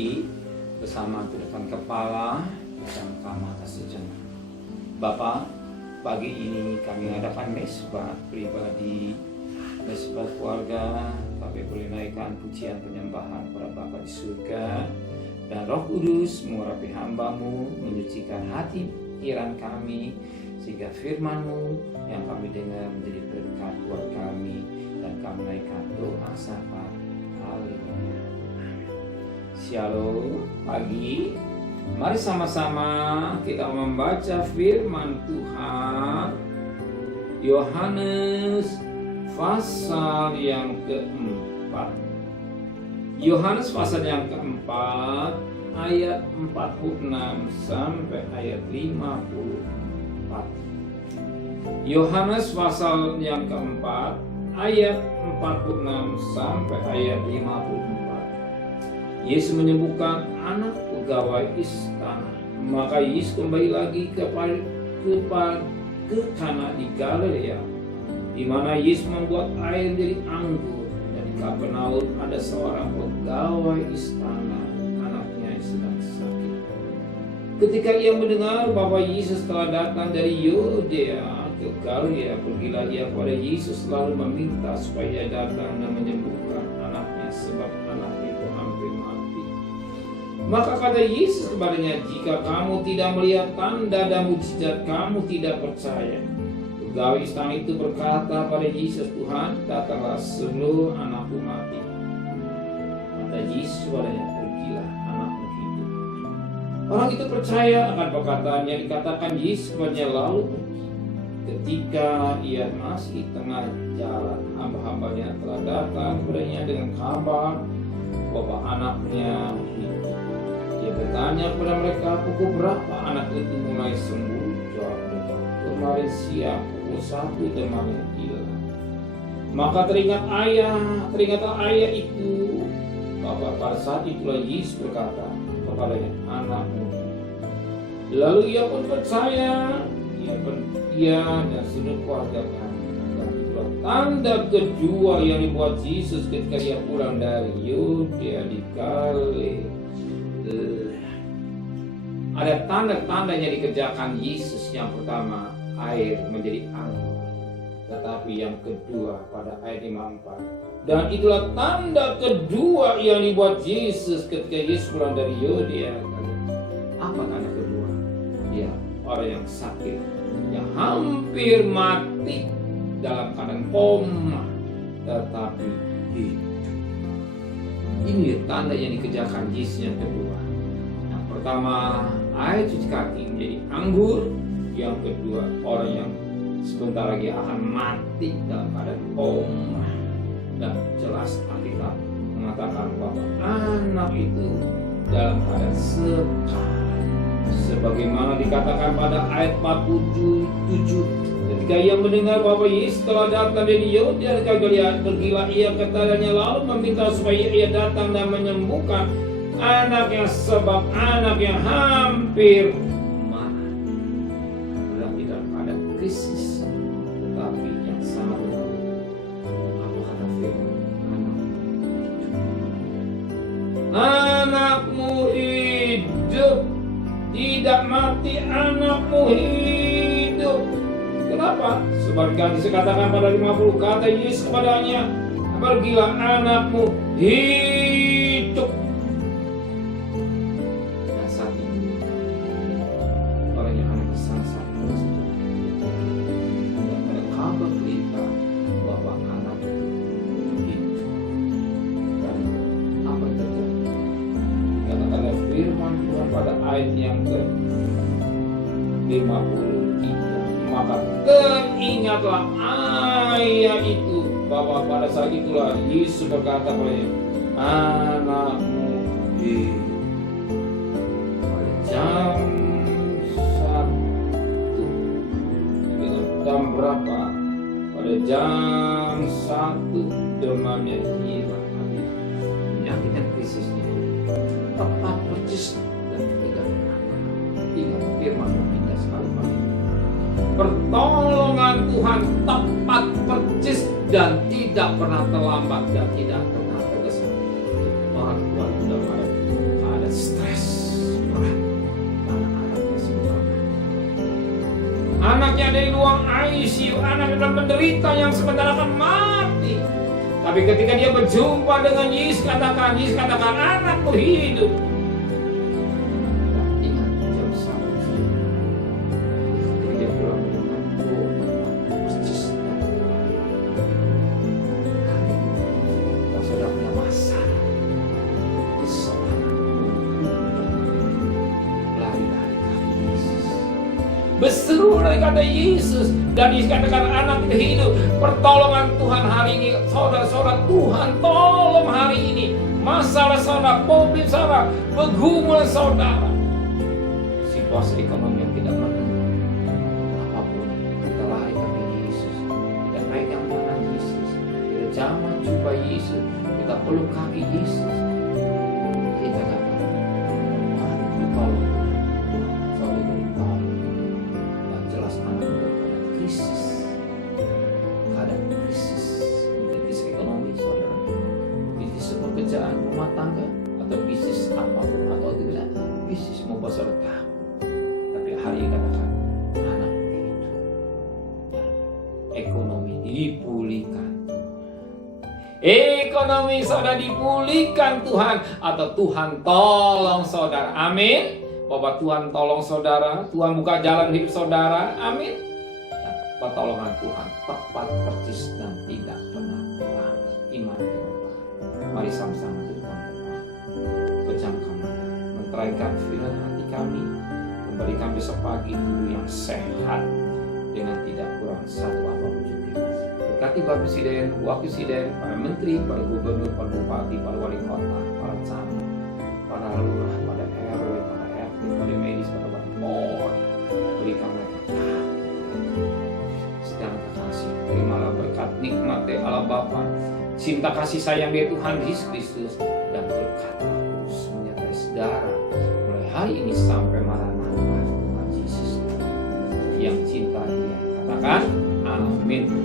pagi bersama tundukkan kepala dan buka mata sejenak. Bapa, pagi ini kami adakan mesbah pribadi, mesbah keluarga. Kami boleh naikkan pujian penyembahan kepada Bapa di surga, dan Roh Kudus mengurapi hamba-Mu, menyucikan hati pikiran kami, sehingga firman-Mu yang kami dengar menjadi berkat buat kami, dan kami naikkan doa syafaat. Haleluya. Shalom. Pagi, mari sama-sama kita membaca firman Tuhan Yohanes pasal yang keempat. Yohanes pasal yang keempat ayat 46 sampai ayat 54. Yohanes pasal yang keempat ayat 46 sampai ayat 54. Yesus menyembuhkan anak pegawai istana. Maka Yesus kembali lagi ke Kana di Galilea, di mana Yesus membuat air jadi anggur. Dan di Kapernaum ada seorang pegawai istana, anaknya sedang sakit. Ketika ia mendengar bahwa Yesus telah datang dari Yudea ke Galilea, pergilah ia kepada Yesus lalu meminta supaya ia datang dan menyembuhkan anaknya, sebab anak itu hampir mati. Maka kata Yesus kepadanya, jika kamu tidak melihat tanda dan mukjizat, kamu tidak percaya. Pegawai istana itu berkata pada Yesus, Tuhan, datanglah sebelum anakku mati. Kata Yesus kepadanya, pergilah, anakmu hidup. Orang itu percaya akan perkataan yang dikatakan Yesus kepadanya, lalu ketika ia masih tengah jalan, hamba-hambanya telah datang kepadanya dengan kabar bahwa anaknya hidup. Ia bertanya kepada mereka, pukul berapa anak itu mulai sembuh? Jawab mereka, kemarin siang pukul 1 temannya hilang. Maka teringatlah ayah itu bahwa pada saat itulah Yesus berkata kepadanya, anakmu. Lalu ia pun percaya, ia dan seluruh keluarganya. Dan itulah tanda kedua yang dibuat Yesus ketika ia pulang dari Yudea di Galilea. Ada tanda-tanda yang dikerjakan Yesus. Yang pertama, air menjadi anggur. Tetapi yang kedua pada ayat 54. Dan itulah tanda kedua yang dibuat Yesus ketika Yesus pulang dari Yudea. Apa tanda kedua? Ya, orang yang sakit, yang hampir mati dalam keadaan koma, tetapi hidup. Ini tanda yang dikerjakan Yesus yang kedua. Yang pertama, air cuci kaki menjadi anggur. Yang kedua, orang yang sebentar lagi akan mati dalam keadaan koma. Dan jelas Alkitab mengatakan bahwa anak itu dalam keadaan sekar, sebagaimana dikatakan pada ayat 47. Ketika ia mendengar bahwa Yesus telah datang dari Yudea ke Galilea, pergilah ia ke tanahnya lalu meminta supaya ia datang dan menyembuhkan anaknya, sebab anaknya hampir mati. Berarti dalam keadaan krisis, tetapi yang sangat benar. Apa kata firman? Anakmu hidup, tidak mati, anakmu hidup. Kenapa? Sebagian dikatakan pada 50, kata Yesus kepadanya, pergilah, anakmu hidup. Dan saat itu orang yang anak sangat terus dan ada kabar berita bahwa anak itu hidup. Dan apa yang terjadi? Kata-kata firman Tuhan pada ayat yang ke-53. Maka teringatlah ayah itu bahwa pada saat itulah Yesus berkata kepadanya, anakmu hidup. Pada jam 1, jam berapa? Pada jam 1 demamnya hilang. Penyakit krisisnya tepat persis dan tidak ingat firman kita sekali-kali. Pertolongan Tuhan tepat persis dan tidak pernah terlambat dan tidak pernah tergesa. Orang tua sudah pada anaknya ada di ruang ICU, anak dalam menderita yang sebentar akan mati. Tapi ketika dia berjumpa dengan Yesus katakan anakku hidup. Ingat jam 1 siang. Ketika dia pulang dengan percis dan kali ini kau sudah punya masalah. Lari-lari kaki Yesus. Berseru dari kata Yesus. Dan dikatakan anak hidup. Pertolongan Tuhan hari ini. Saudara-saudara, Tuhan tolong hari ini. Masalah saudara, mobil saudara, pergumulan saudara, situasi ekonomi yang tidak menentu, apapun, kita lari kaki Yesus, kita pegang tangan Yesus, kita jamah jumpa Yesus, kita peluk kaki Yesus, kita katakan, mari ditolong, saudara ditolong, dan jelas anak dalam krisis, keadaan krisis, krisis ekonomi saudara, krisis pekerjaan rumah tangga, atau bisnis apapun, atau tidak bisnis mau beserta. Tapi hari ini katakan anak itu ekonomi dipulihkan. Ekonomi saudara dipulihkan Tuhan, atau Tuhan tolong saudara. Amin. Bapak Tuhan tolong saudara, Tuhan buka jalan hidup saudara. Amin. Dan pertolongan Tuhan tepat persis dan tidak pernah lambat. Iman dengan Tuhan. Mari sama-sama di depan Tuhan. Pejamkan mata, menteraikan firman hati kami, kembalikan besok pagi dulu yang sehat dengan tidak kurang satu apapun juga. Berkati Bapak Presiden, Wakil Presiden, para Menteri, para Gubernur, para Bupati, para Wali Kota, para camat, para lurah, pada RW, para RT, para medis, para Polri. Berikan mereka sedang kasih. Terimalah berkat nikmat dari Allah Bapa, cinta kasih sayang dari Tuhan Yesus Kristus, dan berkat terus menyertai saudara mulai hari ini sampai Maranatha Tuhan Yesus yang cinta dia. Katakan amin.